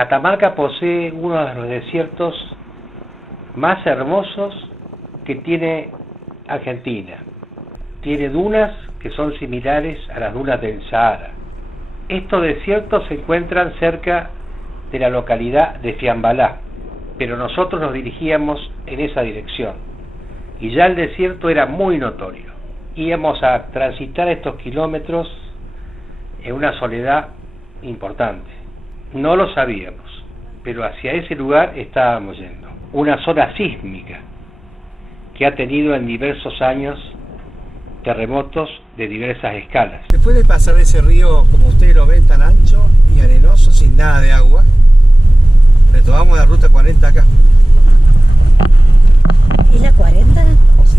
Catamarca posee uno de los desiertos más hermosos que tiene Argentina. Tiene dunas que son similares a las dunas del Sahara. Estos desiertos se encuentran cerca de la localidad de Fiambalá, pero nosotros nos dirigíamos en esa dirección y ya el desierto era muy notorio. Íbamos a transitar estos kilómetros en una soledad importante. No lo sabíamos, pero hacia ese lugar estábamos yendo. Una zona sísmica que ha tenido en diversos años terremotos de diversas escalas. Después de pasar ese río, como ustedes lo ven, tan ancho y arenoso, sin nada de agua, retomamos la ruta 40 acá. ¿Y la 40? Sí.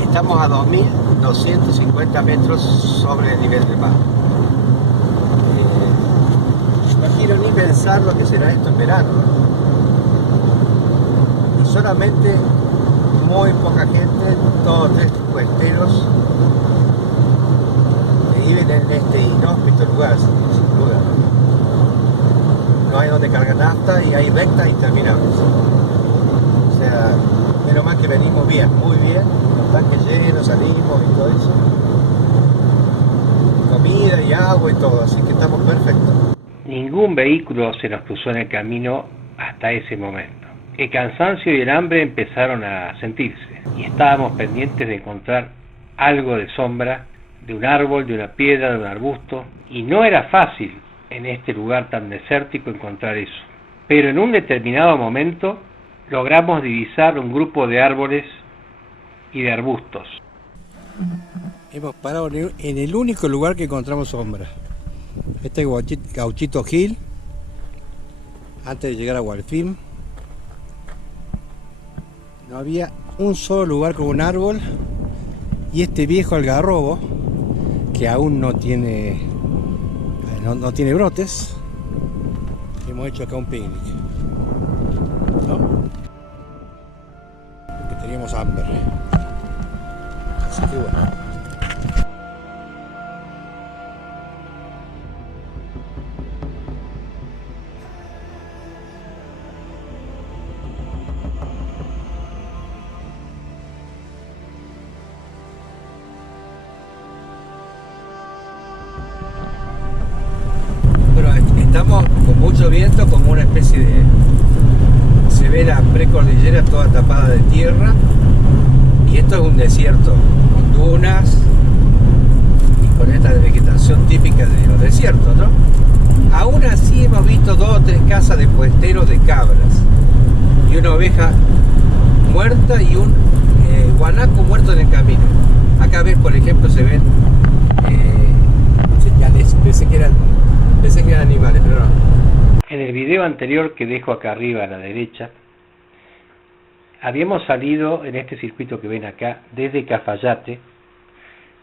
Estamos a 2.250 metros sobre el nivel del mar. No quiero ni pensar lo que será esto en verano, ¿no? Y solamente muy poca gente, 2 o 3 puesteros que viven en este inhóspito lugar, sin duda. No hay donde cargar nafta y hay rectas interminables. O sea, menos mal que venimos bien, muy bien, los tanques llenos, salimos y todo eso. Y comida y agua y todo, así que estamos perfectos. Ningún vehículo se nos cruzó en el camino hasta ese momento. El cansancio y el hambre empezaron a sentirse y estábamos pendientes de encontrar algo de sombra, de un árbol, de una piedra, de un arbusto, y no era fácil en este lugar tan desértico encontrar eso. Pero en un determinado momento logramos divisar un grupo de árboles y de arbustos. Hemos parado en el único lugar que encontramos sombra. Este es Gauchito Gil, antes de llegar a Gualfín. No había un solo lugar con un árbol, y este viejo algarrobo, que aún no tiene brotes, hemos hecho acá un picnic, ¿no? Porque teníamos hambre. Así que bueno. Estamos con mucho viento, como una especie de... Se ve la precordillera toda tapada de tierra, y esto es un desierto con dunas y con esta vegetación típica de los desiertos, ¿no? Aún así hemos visto 2 o 3 casas de puesteros de cabras y una oveja muerta y un guanaco muerto en el camino. Acá ves, por ejemplo, se ven señales, pensé que eran animales, pero no. En el video anterior que dejo acá arriba a la derecha, habíamos salido en este circuito que ven acá desde Cafayate,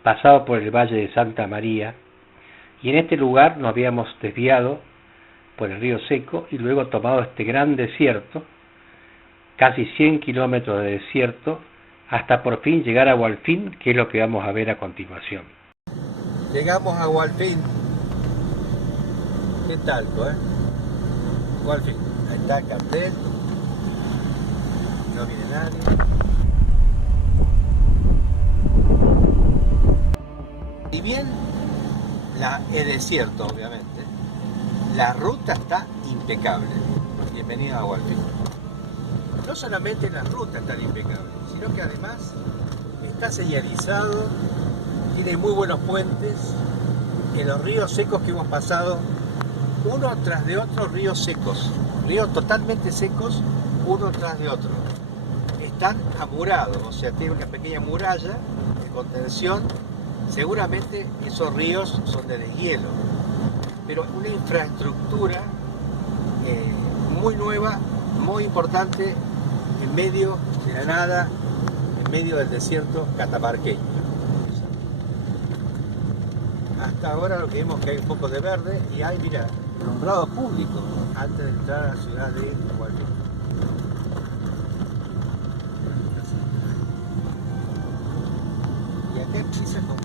pasado por el Valle de Santa María, y en este lugar nos habíamos desviado por el río Seco y luego tomado este gran desierto, casi 100 kilómetros de desierto, hasta por fin llegar a Gualfín, que es lo que vamos a ver a continuación. Llegamos a Gualfín. ¿Qué tal, Gualfín? Ahí está el cartel. No viene nadie. Y bien, es desierto, obviamente. La ruta está impecable. Bienvenido a Gualfín. No solamente la ruta está impecable, sino que además está señalizado, tiene muy buenos puentes. En los ríos secos que hemos pasado, uno tras de otro, ríos secos, ríos totalmente secos, uno tras de otro. Están amurados, o sea, tiene una pequeña muralla de contención. Seguramente esos ríos son de deshielo, pero una infraestructura muy nueva, muy importante, en medio de la nada, en medio del desierto catamarqueño. Hasta ahora lo que vemos que hay un poco de verde y hay, mira, alumbrado público antes de entrar a la ciudad de Gualeguaychú. Y acá empieza con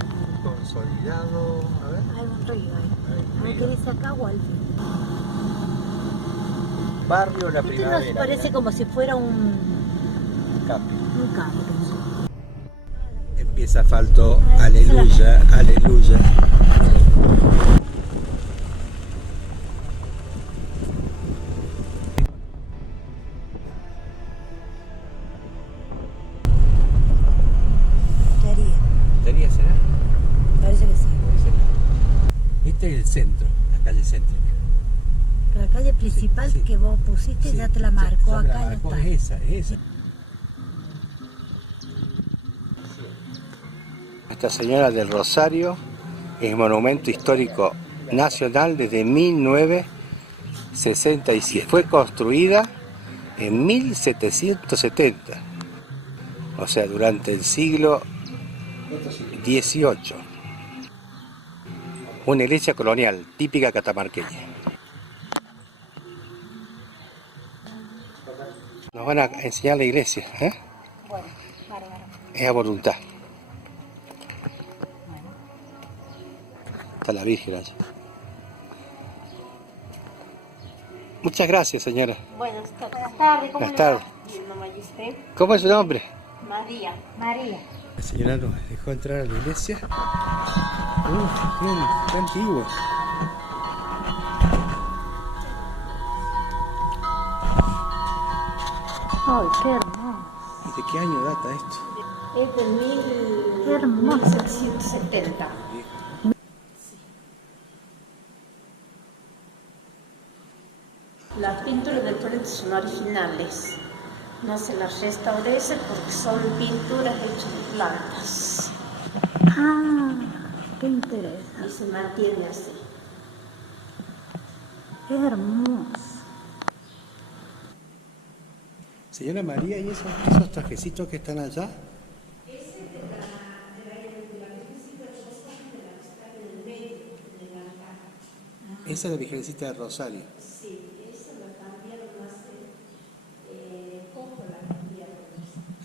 consolidado, a ver. Hay un río ahí. Hay un río. ¿Qué dice acá, Walter? Barrio La Esto Primavera. nos parece mira. como si fuera un Camping. camping. Empieza asfalto, aleluya, aleluya. ¿Qué haría? ¿Debería ser? Parece que sí. Este es el centro, la calle céntrica. La calle principal Sí. que vos pusiste ya te la marcó ya me la acá. marcó, Ya está. es esa. Nuestra Señora del Rosario es monumento histórico nacional desde 1967. Fue construida en 1770, o sea, durante el siglo XVIII. Una iglesia colonial, típica catamarqueña. Nos van a enseñar la iglesia, ¿eh? Bueno, bárbaro. Es a voluntad. Bueno. Está la Virgen allá. Muchas gracias, señora. Buenas tardes, ¿cómo Buenas le tardes. va? Bien, mamá, ¿y usted? ¿Cómo es su nombre? María. María. La señora nos dejó entrar a la iglesia. Qué antiguo. Ay, qué hermoso. ¿Y de qué año data esto? Es de Qué hermoso. 1770. Las pinturas del frente son originales. No se las restaurece porque son pinturas hechas de plantas. Ah, qué interesante. Y se mantiene así. Qué hermoso. Señora María, ¿y esos trajecitos que están allá? Esa es la Virgencita del Rosario. Sí, esa la cambiaron hace poco, la cambiaron.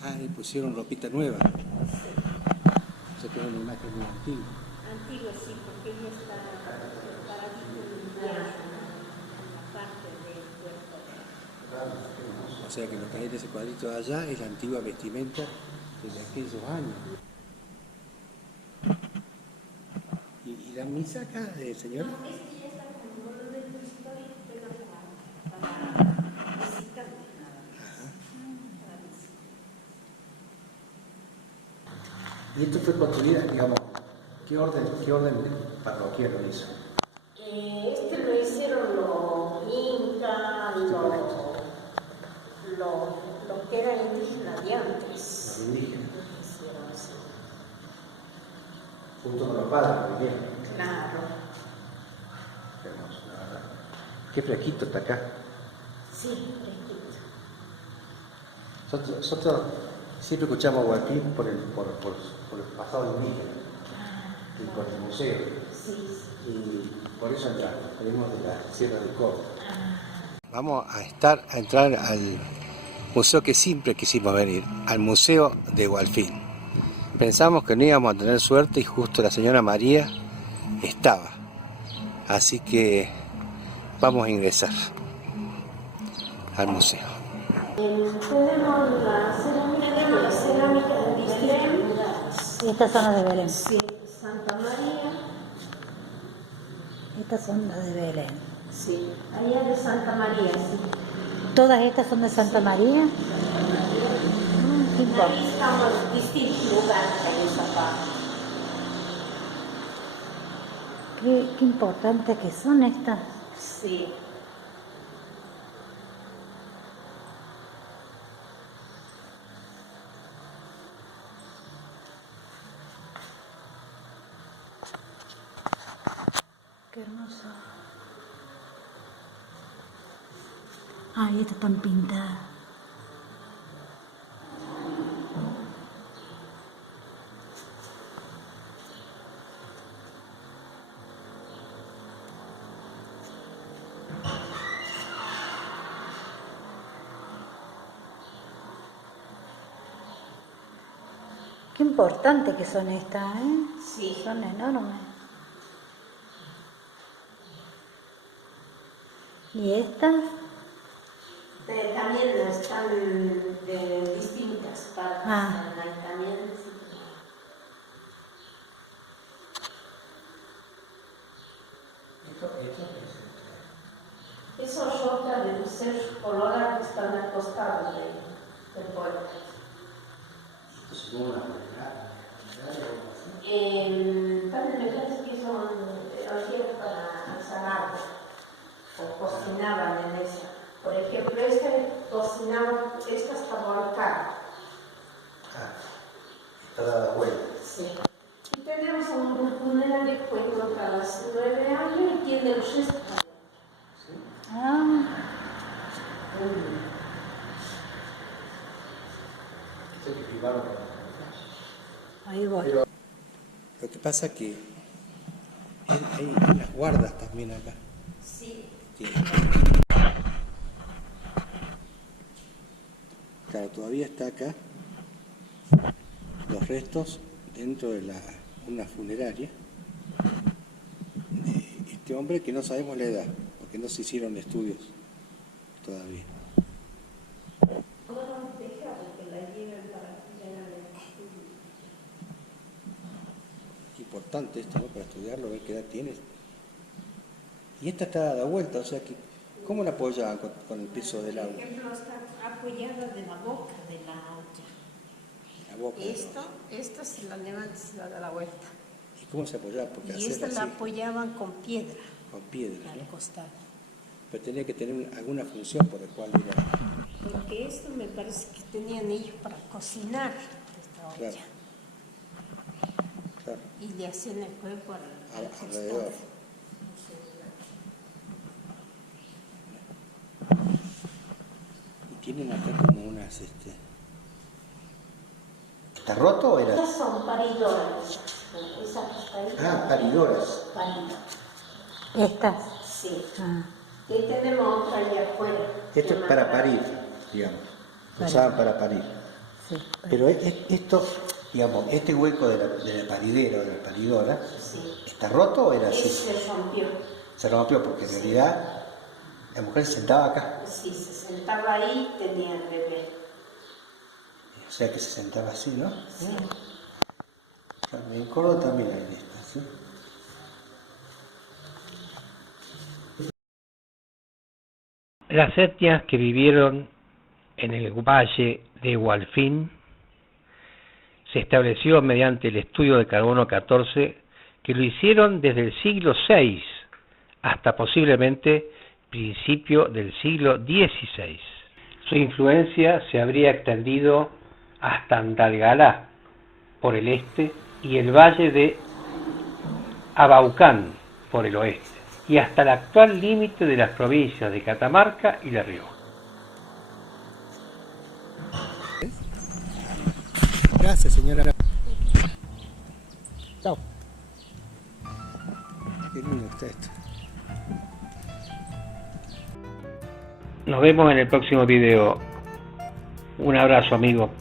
Ah, le pusieron ropita nueva. Se quedó una imagen muy antigua. Antigua sí, porque ella está paradita en la parte del cuerpo. O sea que lo que hay en ese cuadrito de allá es la antigua vestimenta de aquellos años. ¿Y la misa acá, señora? Y esto fue construida, digamos, ¿qué orden parroquial lo hizo? Este lo hicieron los incas, los que eran indígenas de antes. Los indígenas, Hicieron así. junto con los padres, lo hicieron. Claro. Qué hermoso, la verdad. Qué fresquito está acá. Sí, fresquito. Nosotros siempre escuchamos a Joaquín por el pasado indígena y por el museo. Sí, sí. Y por eso entramos, venimos de la Sierra de Córdoba. Vamos a entrar al museo que siempre quisimos venir, al Museo de Gualfín. Pensamos que no íbamos a tener suerte y justo la señora María estaba. Así que vamos a ingresar al museo. Tenemos la cerámica de distintos lugares. Y estas son las de Belén. Sí, Santa María. Estas son las de Belén. Sí, allá de Santa María, sí. ¿Todas estas son de Santa María? Qué Ahí importa. estamos en distintos lugares en esa parte. Qué importantes que son estas. Sí. Qué hermoso. Ay, estas están pintadas. Qué importante que son estas, ¿eh? Sí. Son enormes. ¿Y estas? También están de distintas partes. Ah. También, esos rocas de ser colorada que están al costado del pueblo. También me parece que son elogios para sanar o cocinaban en esa. Por ejemplo, cocinaba, esta está volcada. Está dada vuelta. Sí. Y tenemos una funeraria que fue encontrada hace 9 años y tiene los restos. Ah, ahí voy. Lo que pasa que hay las guardas también acá. Sí. Claro, todavía está acá los restos dentro de una funeraria de este hombre que no sabemos la edad, porque no se hicieron estudios todavía. Importante esto, ¿no? Para estudiarlo, ver qué edad tiene. Y esta está dada vuelta, o sea que, ¿cómo la apoyaban con el peso del agua? Por ejemplo, está apoyada de la boca de la olla. La boca. Esta se la levanta y se la da la vuelta. ¿Y cómo se apoyaba? Porque Y esta la apoyaban con piedra con piedra, al ¿no? costado. Pero tenía que tener alguna función por la cual era. Porque esto me parece que tenían ellos para cocinar esta olla. Claro. Claro. Y le hacían el fuego al Alrededor. costado. Y tienen acá como unas... ¿Está roto o era? Estas son paridoras. Esas paridoras. Paridoras. Paridoras. Estas. Sí. Ah, Y tenemos otra allá afuera. Esto es para parir, digamos. Lo usaban para parir. sí. Pero esto, digamos, este hueco de la paridera o de la paridora, Sí. ¿está roto o era así? Se rompió. Se rompió porque en realidad la mujer se sentaba acá. Sí, se sentaba ahí y tenía el bebé. O sea que se sentaba así, ¿no? Sí. Claro, en Córdoba también hay de estas, ¿sí? Las etnias que vivieron en el valle de Hualfín se estableció mediante el estudio de carbono 14 que lo hicieron desde el siglo VI hasta posiblemente principio del siglo XVI. Su influencia se habría extendido hasta Andalgalá por el este y el valle de Abaucán por el oeste, y hasta el actual límite de las provincias de Catamarca y La Rioja. Gracias, señora. Chao. Qué lindo está esto. Nos vemos en el próximo video. Un abrazo, amigo.